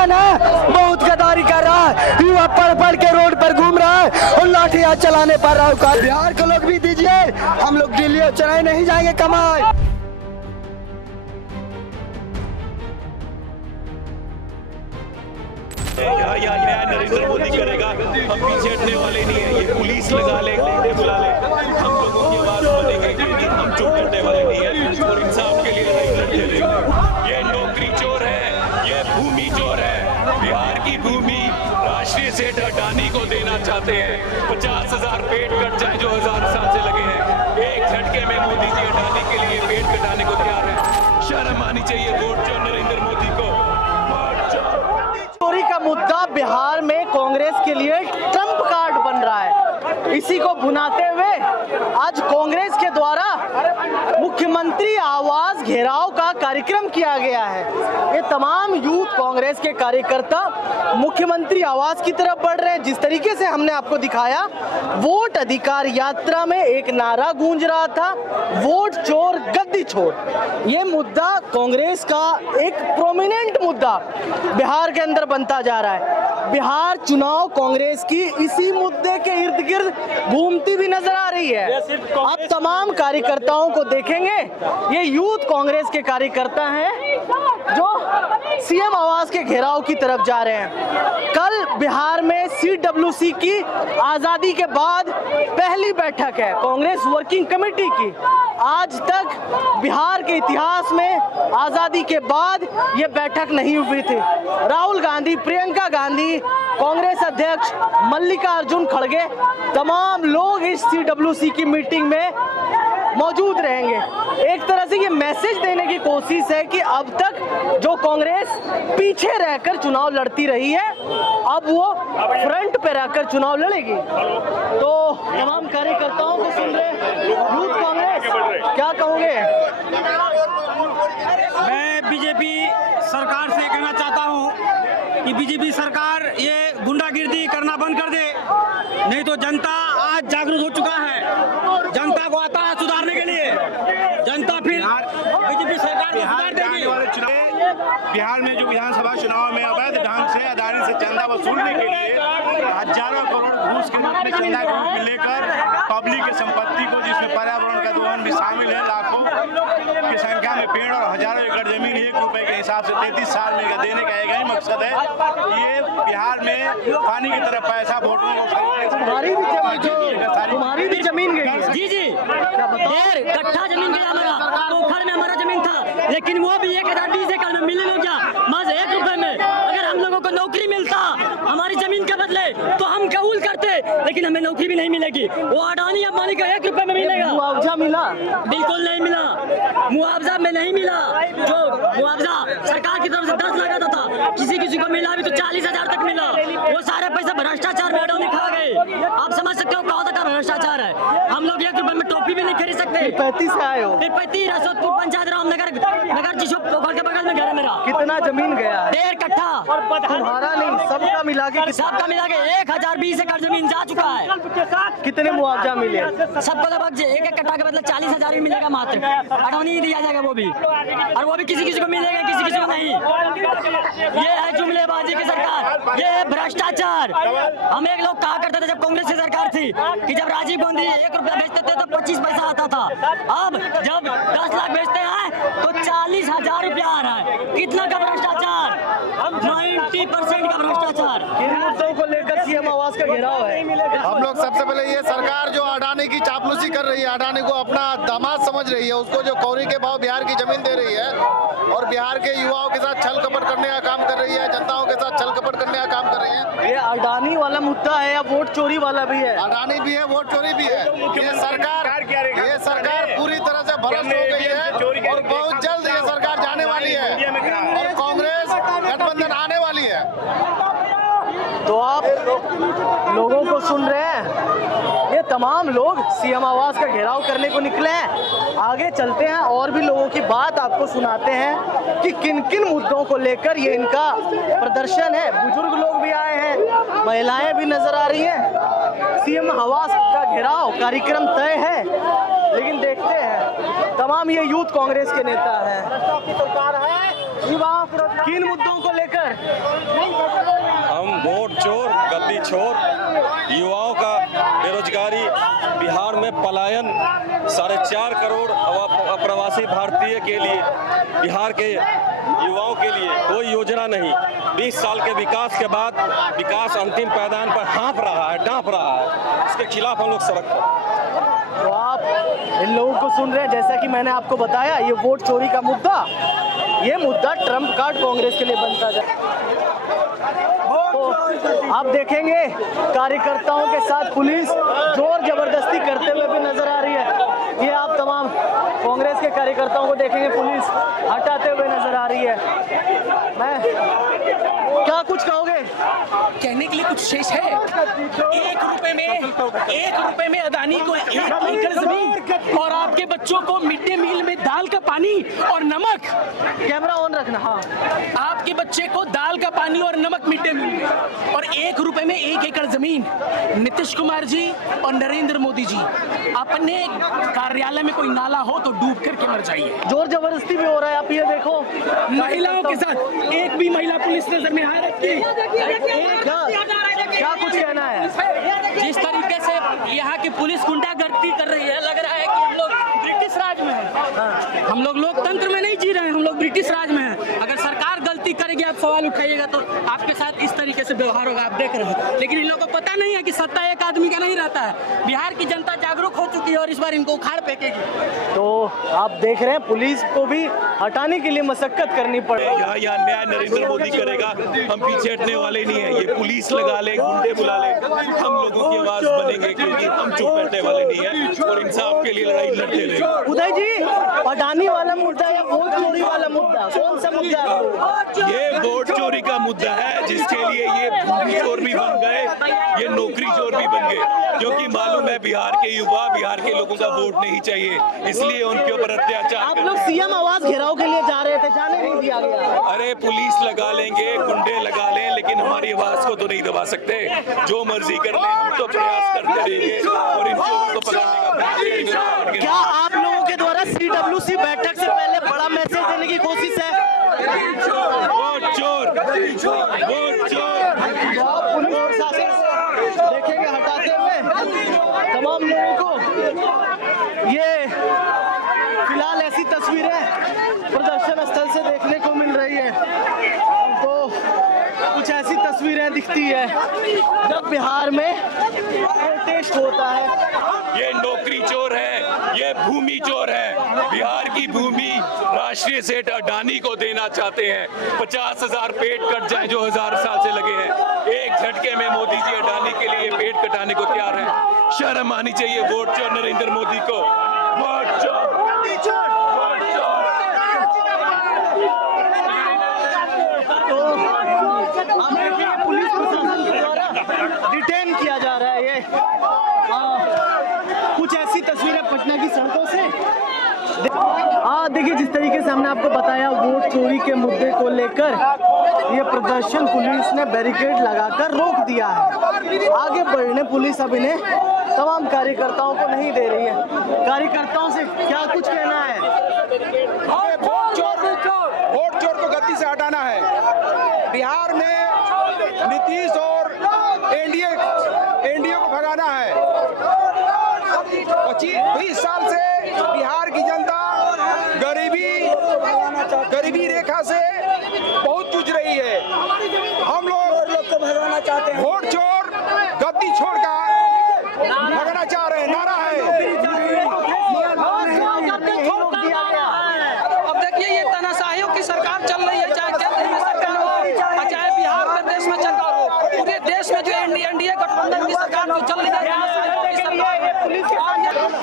किसान है बहुत गद्दारी कर रहा है, युवा पढ़ पढ़ के रोड पर घूम रहा है और लाठियां चलाने पर रहा। बिहार के लोग भी दीजिए, हम लोग दिल्ली और चेन्नई नहीं जाएंगे कमाए। या न्याय नरेंद्र मोदी करेगा, हम पीछे हटने वाले नहीं है। ये पुलिस लगा ले, बुला ले, हम लोगों की आवाज बनेगी, हम चुप करने वाले नहीं है और इंसाफ के लिए लड़ाई लड़ते रहेंगे। ये नौकरी चोर है, ये भूमि चोर है। बिहार की भूमि राष्ट्रीय सेठ अडानी को देना चाहते हैं। 50,000 पेड़ कट जाए जो 1000 साल से लगे हैं। एक झटके में मोदी जी अडानी के लिए पेड़ कटाने को तैयार है। शर्म आनी चाहिए वोट जो नरेंद्र मोदी को। चोरी का मुद्दा बिहार में कांग्रेस के लिए ट्रम्प कार्ड बन रहा है। इसी को भुनाते हुए आज कांग्रेस के द्वारा मुख्यमंत्री आवास घेराव का कार्यक्रम किया गया है। ये तमाम यूथ कांग्रेस के कार्यकर्ता मुख्यमंत्री आवास की तरफ बढ़ रहे हैं। जिस तरीके से हमने आपको दिखाया, वोट अधिकार यात्रा में एक नारा गूंज रहा था, वोट चोर गद्दी छोड़। ये मुद्दा कांग्रेस का एक प्रोमिनेंट मुद्दा बिहार के अंदर बनता जा रहा है। बिहार चुनाव कांग्रेस की इसी मुद्दे के इर्द गिर्द घूमती भी नजर आ रही है। आप तमाम कार्यकर्ताओं को देखेंगे, ये यूथ कांग्रेस के कार्यकर्ता हैं जो सीएम आवास के घेराव की तरफ जा रहे हैं। कल बिहार में CWC की आजादी के बाद पहली बैठक है कांग्रेस वर्किंग कमेटी की। आज तक बिहार के इतिहास में आजादी के बाद ये बैठक नहीं हुई थी। राहुल गांधी, प्रियंका गांधी, कांग्रेस अध्यक्ष मल्लिकार्जुन खड़गे, तमाम लोग इस CWC की मीटिंग में मौजूद रहेंगे। एक तरह से ये मैसेज देने की कोशिश है कि अब तक जो कांग्रेस पीछे रहकर चुनाव लड़ती रही है, अब वो फ्रंट पे रहकर चुनाव लड़ेगी। तो तमाम कार्यकर्ताओं को सुन रहे यूथ कांग्रेस, क्या कहोगे? मैं बीजेपी सरकार से कहना चाहता हूं कि बीजेपी सरकार ये गुंडागिर्दी करना बंद कर दे, नहीं तो जनता आज जागरूक हो चुका है। जनता को आता है सुधारने के लिए, जनता फिर बीजेपी सरकार को सुधार देगी। बिहार में जो विधानसभा चुनाव में अवैध ढंग से अदानी से चंदा वसूलने के लिए हजारों करोड़ घूस के रूप में चंदा के रूप में लेकर पब्लिक की संपत्ति को, जिसमें पर्यावरण का दोहन भी शामिल है, लाखों की संख्या में पेड़ और हजारों एकड़ जमीन 1 रुपए के हिसाब से 33 साल में देने का एक ही मकसद है। ये बिहार में पानी की तरफ पैसा वोटों को तुम्हारी भी जमीन गई? जी जी, 1.5 कट्ठा जमीन गया हमारा, पोखर में हमारा जमीन था, लेकिन वो भी 1020 एकड़ में मिलने लग गया महज 1 रुपए में। अगर हम लोगों को नौकरी मिलता हमारी जमीन के बदले तो हम कबूल करते, लेकिन हमें नौकरी भी नहीं मिलेगी। वो अडानी अंबानी का 1 रुपए में मिलेगा। मुआवजा मिला? बिल्कुल नहीं मिला, मुआवजा में नहीं मिला। जो मुआवजा सरकार की तरफ से 10 लाख आता था, किसी को मिला भी तो 40,000 तक मिला। वो सारे पैसे भ्रष्टाचार में अडानी खा गए। आप समझ सकते हो कहाँ तक का भ्रष्टाचार है। हम लोग 1 रुपए में टोपी भी नहीं खरीद सकते। 35 से आए हो? 35 रसोदपुर पंचायत रामनगर नगर जिसो पोखर के बगल में घर है मेरा। कितना जमीन गया? 1.5 कट्ठा। तुम्हारा नहीं, सबका मिला के? सबका मिला के 1020 एकड़ जमीन जा चुका है। कितने मुआवजा मिले? सबको लगभग 1 कट्ठा के बदले 40,000 भी मिलेगा मात्र। अडानी ही दिया जाएगा वो भी, और वो भी किसी को मिलेगा, किसी को नहीं। ये है जुमलेबाजी की सरकार, ये है भ्रष्टाचार। हम एक लोग कहा करते थे जब कांग्रेस की सरकार थी कि जब राजीव गांधी 1 रुपया बेचते थे तो 25 पैसा आता था। अब जब 10 लाख बेचते हैं तो 40,000 रुपया आ रहा है। कितना का भ्रष्टाचार? 90% का भ्रष्टाचार। किन मुद्दों को लेकर सीएम आवास का घेराव है? हम लोग सबसे पहले ये सरकार जो अडानी की चापलूसी कर रही है, अडानी को अपना दामाद समझ रही है, उसको जो कौड़ी के भाव बिहार की जमीन दे रही है और बिहार के युवाओं के साथ छल कपट करने का काम कर रही है, जनताओं के साथ छल कपट करने का काम कर रही है। ये अडानी वाला मुद्दा है या वोट चोरी वाला भी है? अडानी भी है, वोट चोरी भी है। ये सरकार पूरी तरह से भ्रष्ट हो गई है और बहुत जल्द ये सरकार जाने वाली है और कांग्रेस गठबंधन आने वाली है। तो आप लोगों को सुन रहे हैं, ये तमाम लोग सीएम आवास का घेराव करने को निकले हैं। आगे चलते हैं और भी लोगों की बात आपको सुनाते हैं कि किन किन मुद्दों को लेकर ये इनका प्रदर्शन है। बुजुर्ग लोग भी आए हैं, महिलाएं भी नजर आ रही हैं। सीएम आवास का घेराव कार्यक्रम तय है, लेकिन देखते हैं तमाम ये यूथ कांग्रेस के नेता हैं। किन मुद्दों को लेकर छोर, युवाओं का बेरोजगारी, बिहार में पलायन, 4.5 करोड़ अप्रवासी भारतीय के लिए, बिहार के युवाओं के लिए कोई योजना नहीं। 20 साल के विकास के बाद विकास अंतिम पायदान पर हाँफ रहा है, डांप रहा है। इसके खिलाफ हम लोग सड़क पर। तो आप इन लोगों को सुन रहे हैं, जैसा कि मैंने आपको बताया, ये वोट चोरी का मुद्दा, ये मुद्दा ट्रम्प कार्ड कांग्रेस के लिए बनता जाए। तो आप देखेंगे कार्यकर्ताओं के साथ पुलिस जोर जबरदस्ती करते हुए भी नजर आ रही है। ये आप तमाम कांग्रेस के कार्यकर्ताओं को देखेंगे, पुलिस हटाते हुए नजर आ रही है। मैं क्या कुछ कहोगे? कहने के लिए कुछ शेष है? 1 रुपए में अदानी को 1 एकड़ जमीन और आपके बच्चों को मिड डे मील में दाल का पानी और नमक। कैमरा ऑन रखना। हाँ, आपके बच्चे को दाल का पानी और नमक मिड डे मील में, और 1 रुपए में 1 एकड़ जमीन। नीतीश कुमार जी और नरेंद्र मोदी जी, अपने कार्यालय में कोई नाला हो तो डूब करके मर जाइए। जोर जबरदस्ती भी हो रहा है। आप ये देखो, महिलाओं के साथ एक भी महिला पुलिस नजर में आ रही क्या कुछ कहना है? जिस तरीके से यहाँ की पुलिस गुंडागर्दी कर रही है, लग रहा है कि हम लोग ब्रिटिश राज में हैं। हम लोग लोकतंत्र में नहीं जी रहे हैं, हम लोग ब्रिटिश राज में हैं। अगर सरकार गलती करेगी, आप सवाल उठाइएगा तो आपके साथ इस तरीके से व्यवहार होगा, आप देख रहे हैं। लेकिन इन लोगों को पता नहीं है कि सत्ता एक आदमी का नहीं रहता है। बिहार की जनता जागरूक हो चुकी है और इस बार इनको उखाड़ फेंकेगी। तो आप देख रहे हैं, पुलिस को भी हटाने के लिए मशक्कत करनी पड़ेगी। यहाँ न्याय नरेंद्र मोदी करेगा, हम पीछे हटने वाले नहीं है। ये पुलिस लगा ले, गुंडे बुला ले, हम लोगों की आवाज बनेंगे, क्योंकि हम चुप बैठने वाले नहीं है और इंसाफ के लिए लड़ाई लड़ते रहेंगे। उदय जी, अडानी वाला मुद्दा या वोट चोरी वाला मुद्दा, कौन सा मुद्दा है? ये वोट चोरी का मुद्दा है, जिसके लिए ये भूमि चोर भी बन गए, ये नौकरी चोर भी बन गए, क्योंकि मालूम है बिहार के युवा, बिहार के लोगों का वोट नहीं चाहिए, इसलिए उनके ऊपर अत्याचार। आप लोग सीएम आवास घेराव के लिए जा रहे थे, जाने नहीं दिया गया। अरे पुलिस लगा लेंगे, गुंडे लगा लें, लेकिन हमारी आवाज को तो नहीं दबा सकते। जो मर्जी कर ले, हम तो प्रयास करते रहेंगे और इन चोरों को पकड़ने का प्रयास करेंगे। क्या आप लोगों के द्वारा CWC बैठक से पहले बड़ा मैसेज देने की कोशिश है? वोट चोर, वोट चोर। पुलिस प्रशासन देखेंगे हटाते हुए तमाम लोगों को। ये फिलहाल ऐसी तस्वीरें प्रदर्शन स्थल से देखने को मिल रही है। तो कुछ ऐसी तस्वीरें दिखती है जब बिहार में प्रोटेस्ट होता है। ये नौकरी चोर है, ये भूमि चोर है। बिहार की भूमि राष्ट्रीय सेठ अडानी को देना चाहते हैं। 50,000 पेड़ कट जाए जो 1000 साल से लगे हैं। एक झटके में मोदी जी अडानी के लिए पेड़ कटाने को तैयार है। शर्म आनी चाहिए वोट चोर नरेंद्र मोदी को। वोट चोर, पुलिस प्रशासन के द्वारा डिटेन किया जा रहा है। ये कुछ ऐसी तस्वीरें पटना की सड़कों से। देखिए, जिस तरीके से हमने आपको बताया, वोट चोरी के मुद्दे को लेकर ये प्रदर्शन पुलिस ने बैरिकेड लगाकर रोक दिया है। आगे बढ़ने पुलिस अब इन्हें तमाम कार्यकर्ताओं को नहीं दे रही है। कार्यकर्ताओं से क्या कुछ कहना है? वोट चोर को गद्दी से हटाना है। बिहार में नीतीश और एनडीए को भगाना है। 25-20 साल से बिहार की जनता गरीबी रेखा से बहुत जूझ रही है। हम लोग को भगाना चाहते हैं। वोट चोर गद्दी छोड़कर भगाना चाह रहे हैं। नारा है। अब देखिए, ये तानाशाहियों की सरकार चल रही है, चाहे केंद्र में सरकार हो, चाहे बिहार प्रदेश में सरकार हो। पूरे देश में जो एनडीए गठबंधन की सरकार जो चल रही है,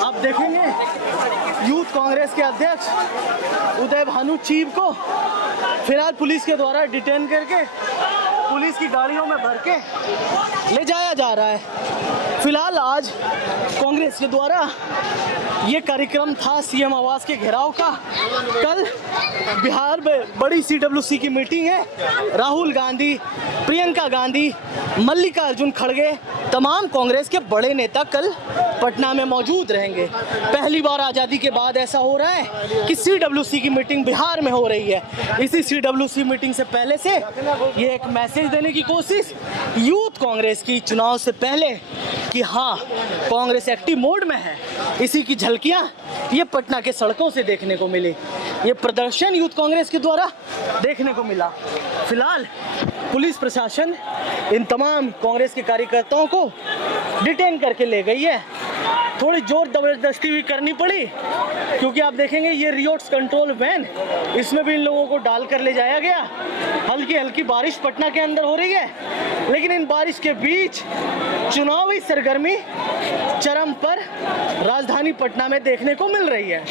आप देखेंगे यूथ कांग्रेस के अध्यक्ष उदय भानु चीब को फिलहाल पुलिस के द्वारा डिटेन करके पुलिस की गाड़ियों में भर के ले जाया जा रहा है। फिलहाल आज कांग्रेस के द्वारा ये कार्यक्रम था सीएम आवास के घेराव का। कल बिहार में बड़ी CWC की मीटिंग है। राहुल गांधी, प्रियंका गांधी, मल्लिकार्जुन खड़गे, तमाम कांग्रेस के बड़े नेता कल पटना में मौजूद रहेंगे। पहली बार आज़ादी के बाद ऐसा हो रहा है कि CWC की मीटिंग बिहार में हो रही है। इसी CWC मीटिंग से पहले से ये एक मैसेज देने की कोशिश यूथ कांग्रेस की चुनाव से पहले कि हाँ कांग्रेस एक्टिव मोड में है, इसी की झलकियां ये पटना के सड़कों से देखने को मिली। ये प्रदर्शन यूथ कांग्रेस के द्वारा देखने को मिला। फिलहाल पुलिस प्रशासन इन तमाम कांग्रेस के कार्यकर्ताओं को डिटेन करके ले गई है। थोड़ी जोर जबरदस्ती भी करनी पड़ी क्योंकि आप देखेंगे ये रियोट्स कंट्रोल वैन, इसमें भी इन लोगों को डाल कर ले जाया गया। हल्की हल्की बारिश पटना के अंदर हो रही है, लेकिन इन बारिश के बीच चुनावी सरगर्मी चरम पर राजधानी पटना में देखने को मिल रही है।